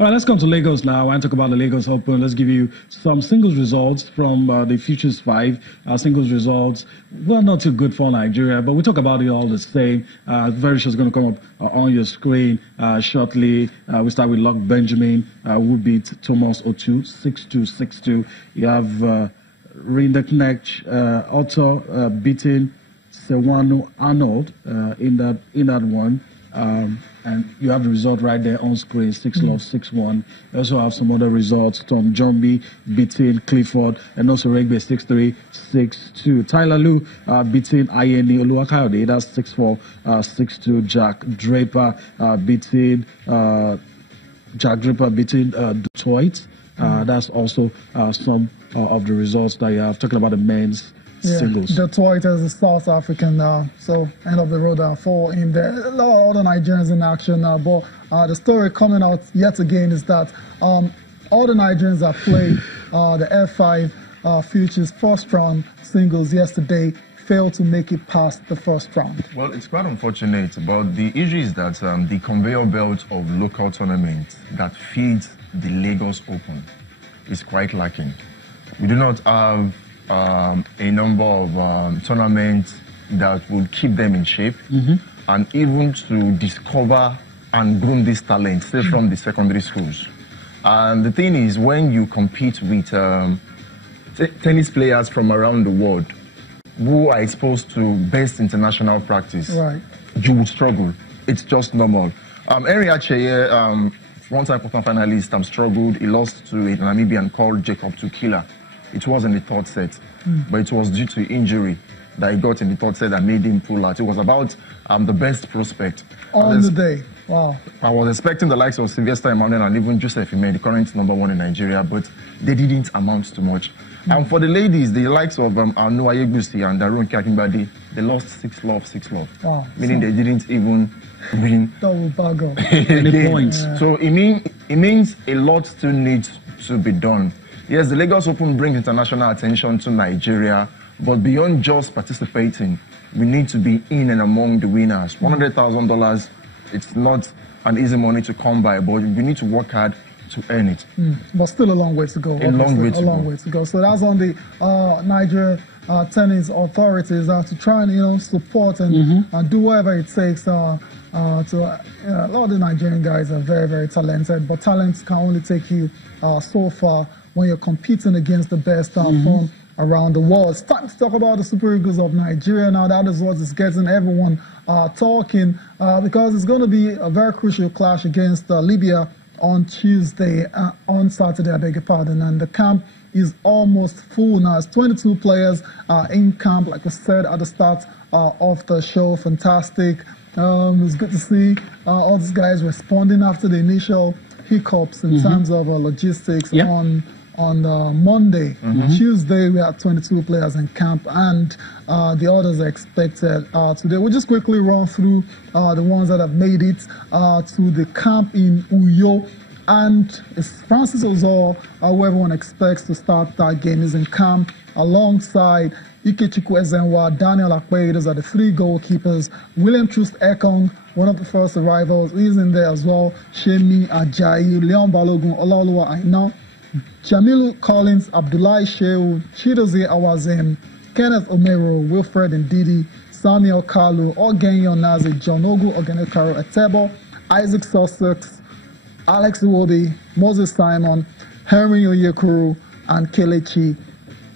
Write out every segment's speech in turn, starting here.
All right, let's come to Lagos now. I want to talk about the Lagos Open. Let's give you some singles results from the Futures 5. Singles results, well, not too good for Nigeria, but we talk about it all the same. Very sure it's going to come up on your screen shortly. We start with Luck Benjamin, who beat Thomas Otu, 6-2, 6-2. You have Rinderknecht Otto beating Sewano Arnold in that one. And you have the result right there on screen, 6-love, 6-1. You also have some other results. Tom Jumby beating Clifford, and also Regbe 6-3, 6-2. Tyler Lu beating Ayeni Oluwakayode, that's 6-4, 6-2. Jack Draper beating Detroit. That's also some of the results that you have. Talking about the men's singles. Detroit as the South African so end of the road for him there. A lot of other Nigerians in action but the story coming out yet again is that all the Nigerians that played the F5 Futures first round singles yesterday failed to make it past the first round. Well, it's quite unfortunate, but the issue is that the conveyor belt of local tournaments that feeds the Lagos Open is quite lacking. We do not have a number of tournaments that will keep them in shape, and even to discover and groom this talent, say from the secondary schools. And the thing is, when you compete with tennis players from around the world who are exposed to best international practice, you will struggle. It's just normal. Henry Acheye, one-time quarter finalist, struggled. He lost to a Namibian called Jacob Tukila. It was in the third set, but it was due to injury that he got in the third set that made him pull out. It was about the best prospect. On the day, wow. I was expecting the likes of Sylvester Emmanuel and even Joseph Ime, the current #1 in Nigeria, but they didn't amount to much. And for the ladies, the likes of Anua Yegusi and Darun Kakimbadi, they lost 6-love, 6-love. Wow. Meaning they didn't even win. Double bagel. Any points. So it means a lot still needs to be done. Yes, the Lagos Open brings international attention to Nigeria, but beyond just participating, we need to be in and among the winners. $100,000, it's not an easy money to come by, but we need to work hard to earn it. But still a long way to go. A long way to go. So that's on the Nigeria tennis authorities to try and support and do whatever it takes to. A lot of the Nigerian guys are very, very talented, but talents can only take you so far when you're competing against the best from around the world. It's time to talk about the Super Eagles of Nigeria now. That is what is getting everyone talking because it's going to be a very crucial clash against Libya on Tuesday, on Saturday, I beg your pardon. And the camp is almost full now. It's 22 players in camp, like we said at the start of the show. Fantastic. It's good to see all these guys responding after the initial hiccups in terms of logistics on Monday. Tuesday, we had 22 players in camp, and the others are expected today. We'll just quickly run through the ones that have made it to the camp in Uyo. And it's Francis Ozor, who everyone expects to start that game, is in camp alongside Ikechukwu Ezenwa, Daniel Akwe. Those are the three goalkeepers. William Troost Ekong, one of the first arrivals, is in there as well. Shemi Ajayi, Leon Balogun, Olaoluwa Aina, Jamilu Collins, Abdullahi Shehu, Chidozie Awazim, Kenneth Omero, Wilfred Ndidi, Samuel Kalu, Ogenyo Nazi, John Ogu, Ogenekaro Etebo, Isaac Sussex, Alex Iwobi, Moses Simon, Henry Onyekuru, and Kelechi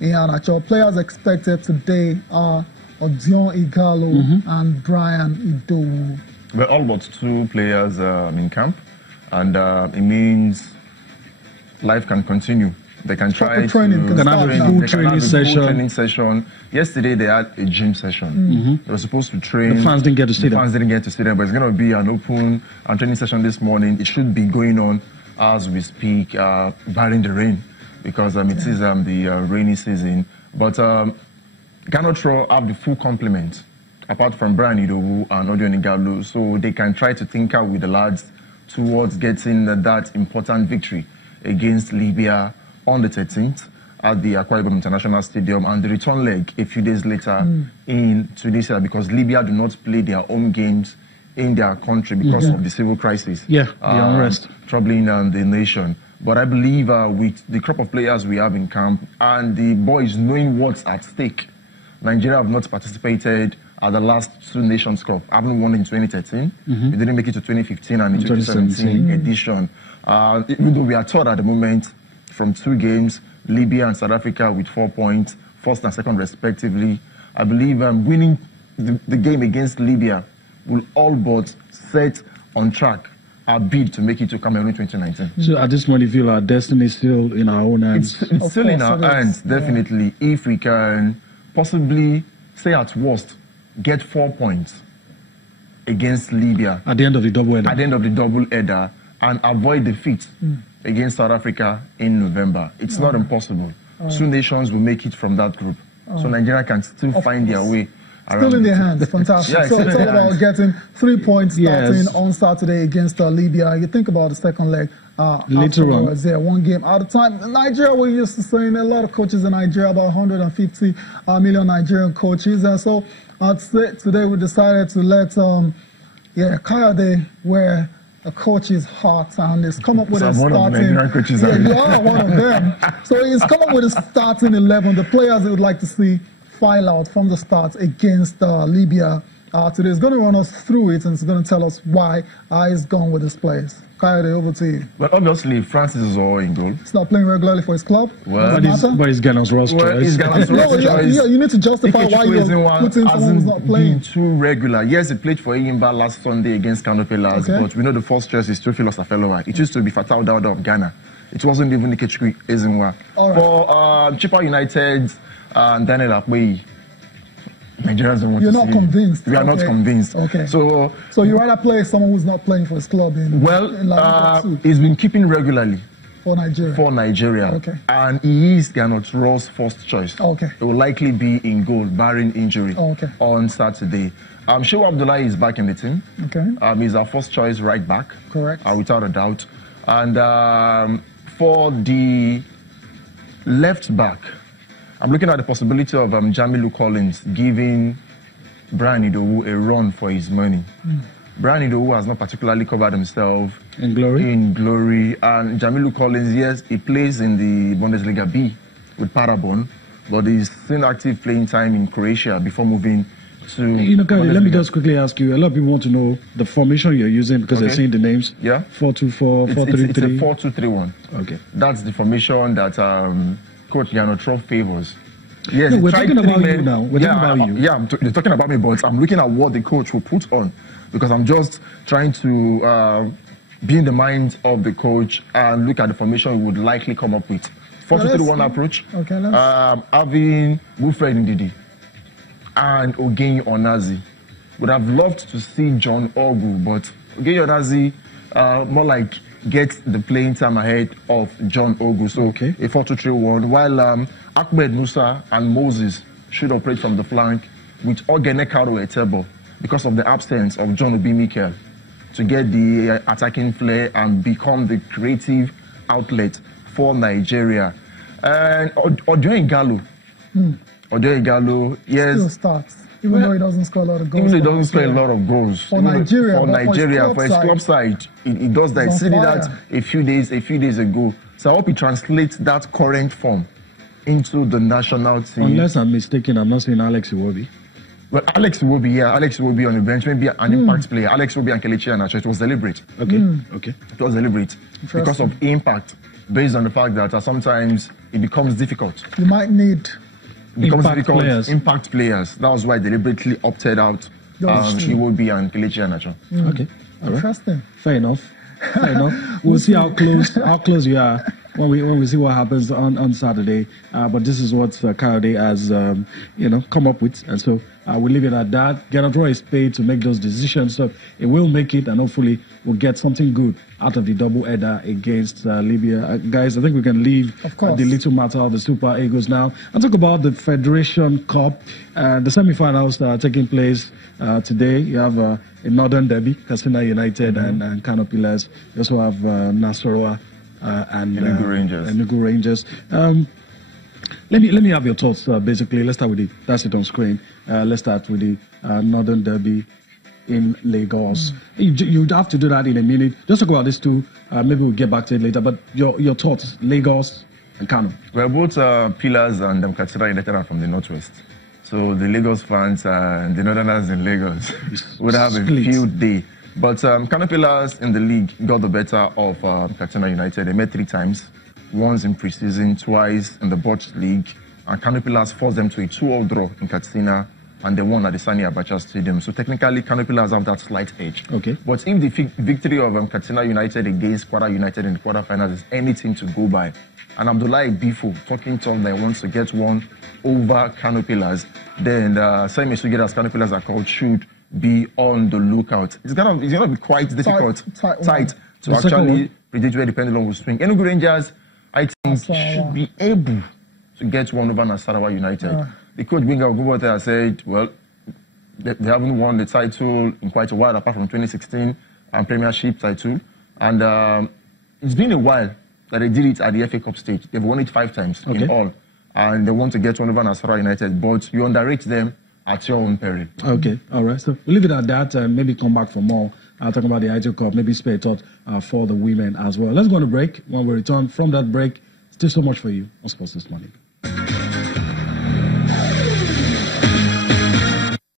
Iheanacho. Players expected today are Odion Igalo and Brian Idowu. We're all but 2 players in camp, and it means life can continue. They can try training to have a full training session. Yesterday they had a gym session. They were supposed to train. The fans didn't get to see them. The fans didn't get to see them, but it's going to be an open training session this morning. It should be going on as we speak, barring the rain, because it is the rainy season. But Ganotro have the full complement, apart from Brian Idowu and Odion Igalo, so they can try to tinker with the lads towards getting that important victory against Libya on the 13th at the Akwa Ibom International Stadium, and the return leg a few days later in Tunisia, because Libya do not play their home games in their country because of the civil crisis. Yeah, the unrest. Troubling the nation. But I believe with the crop of players we have in camp and the boys knowing what's at stake, Nigeria have not participated at the last 2 Nations Cup. I haven't won in 2013. We didn't make it to 2015 and in 2017 edition. Even though we are third at the moment from 2 games, Libya and South Africa with 4 points, first and second respectively. I believe winning the game against Libya will all but set on track our bid to make it to Cameroon 2019. So at this point, you feel our destiny is still in our own hands? It's still in our hands, definitely. Yeah. If we can possibly, say at worst, get 4 points against Libya. At the end of the double header. At the end of the double header, and avoid defeat against South Africa in November. It's not impossible. 2 nations will make it from that group. So Nigeria can still find their way. Still in their hands, fantastic. Yeah, so it's all about getting 3 points starting on Saturday against Libya. You think about the second leg. Later on. There, 1 game at a time. Nigeria, we're used to saying a lot of coaches in Nigeria, about 150 million Nigerian coaches. And so today we decided to let Kayode wear a coach's heart, and he's come up with a starting. You are one of them. So he's come up with a starting 11. The players he would like to see file out from the start against Libya today. He's going to run us through it, and he's going to tell us why he's gone with this players. Kayode, over to you. Well, obviously, Francis is all in goal. He's not playing regularly for his club. Well, but he's Ghana's roster choice. You need to justify why you're putting someone who's not playing. Too regular. Yes, he played for Eyimba last Sunday against Kano Pillars, but we know the first choice is Theophilus Afelowa. It used to be Fatal Dauda of Ghana. It wasn't even Ikechukwu Ezinwa. For Chippa United and Daniel Akpeyi, Nigerians don't want You're to not see convinced. We are not convinced. Okay. So you rather play someone who's not playing for his club in he's been keeping regularly for Nigeria. Okay. And he is Gernot Ross' first choice. Okay. He will likely be in goal, barring injury, on Saturday. Shehu Abdullahi is back in the team. Okay. He's our first choice right back. Correct. Without a doubt. And for the left back, I'm looking at the possibility of Jamilu Collins giving Brian Idowu a run for his money. Brian Idowu has not particularly covered himself in glory. And Jamilu Collins, yes, he plays in the Bundesliga B with Paderborn, but he's still active playing time in Croatia before moving to... Kayode, let me just quickly ask you. A lot of people want to know the formation you're using because they're seeing the names. Yeah. 4-2-4, 4-3-3. It's a 4-2-3-1. Okay. That's the formation that Coach Gernot Ross favors. Yes, we're talking about you now. We're talking about you. Yeah, you're talking about me, but I'm looking at what the coach will put on because I'm just trying to be in the mind of the coach and look at the formation we would likely come up with. 4-2-3-1 approach. Okay, having Wilfred Ndidi and Ogenyi Onazi. Would have loved to see John Ogu, but Ogenyi Onazi more like get the playing time ahead of John Ogu. So a 4-2-3-1, while Ahmed Musa and Moses should operate from the flank with Ogene Karo Etebo because of the absence of John Obi Mikel to get the attacking flair and become the creative outlet for Nigeria. And Odio Igalo. Odio Igalo, yes. Still starts. Even though he doesn't score a lot of goals. Even though he doesn't score a lot of goals. For Nigeria, for his club side, he does that. He said that a few days ago. So I hope he translates that current form into the national team. Unless I'm mistaken, I'm not saying Alex Iwobi. Well, Alex Iwobi on the bench, maybe an impact player. Alex Iwobi and Kelechi Iheanacho, it was deliberate. Okay. It was deliberate because of impact, based on the fact that sometimes it becomes difficult. You might need impact players. That was why I deliberately opted out Iwobi and Kelechi Iheanacho. Okay. Interesting. Fair enough. We'll see how close you are when we see what happens on Saturday. But this is what Kayode has come up with, and so we'll leave it at that. Gernot Ross is paid to make those decisions, so it will make it, and hopefully we'll get something good out of the double header against Libya. Guys, I think we can leave the little matter of the Super Eagles now and talk about the Federation Cup. The semi-finals that are taking place today. You have a Northern Derby, Katsina United and Kano Pillars. You also have Nasarawa and Enugu Rangers. Let me have your thoughts. Basically, let's start with that's it on screen. Let's start with the Northern Derby. in Lagos. You'd have to do that in a minute. Just talk about these two. Maybe we'll get back to it later. But your thoughts, Lagos and Kano. Well, both Pillars and Katsina United are from the Northwest. So the Lagos fans and the Northerners in Lagos would have a field day. But Kano Pillars in the league got the better of Katsina United. They met 3 times, once in preseason, twice in the Botched League. And Kano Pillars forced them to a 2-2 draw in Katsina, and they won at the Sani Abacha Stadium. So technically, Kano Pillars have that slight edge. Okay. But if the victory of Katsina United against Kwara United in the quarterfinals is anything to go by, and Abdullahi Bifo talking to them that wants to get one over Kano Pillars, then Sami Sugera, as Kano Pillars are called, should be on the lookout. It's gonna be quite difficult, tight to actually predict where the pendulum will swing. Enugu Rangers, I think, should be able to get one over Nasarawa United. The coach Binga Ogubota said, well, they haven't won the title in quite a while, apart from 2016 and Premiership title. And it's been a while that they did it at the FA Cup stage. They've won it 5 times in all. And they want to get one over Nasarawa United, but you underrate them at your own peril. Okay, all right. So we'll leave it at that and maybe come back for more. Talking about the ITO Cup, maybe spare thought for the women as well. Let's go on a break. When we return from that break, still so much for you on Sports This Morning.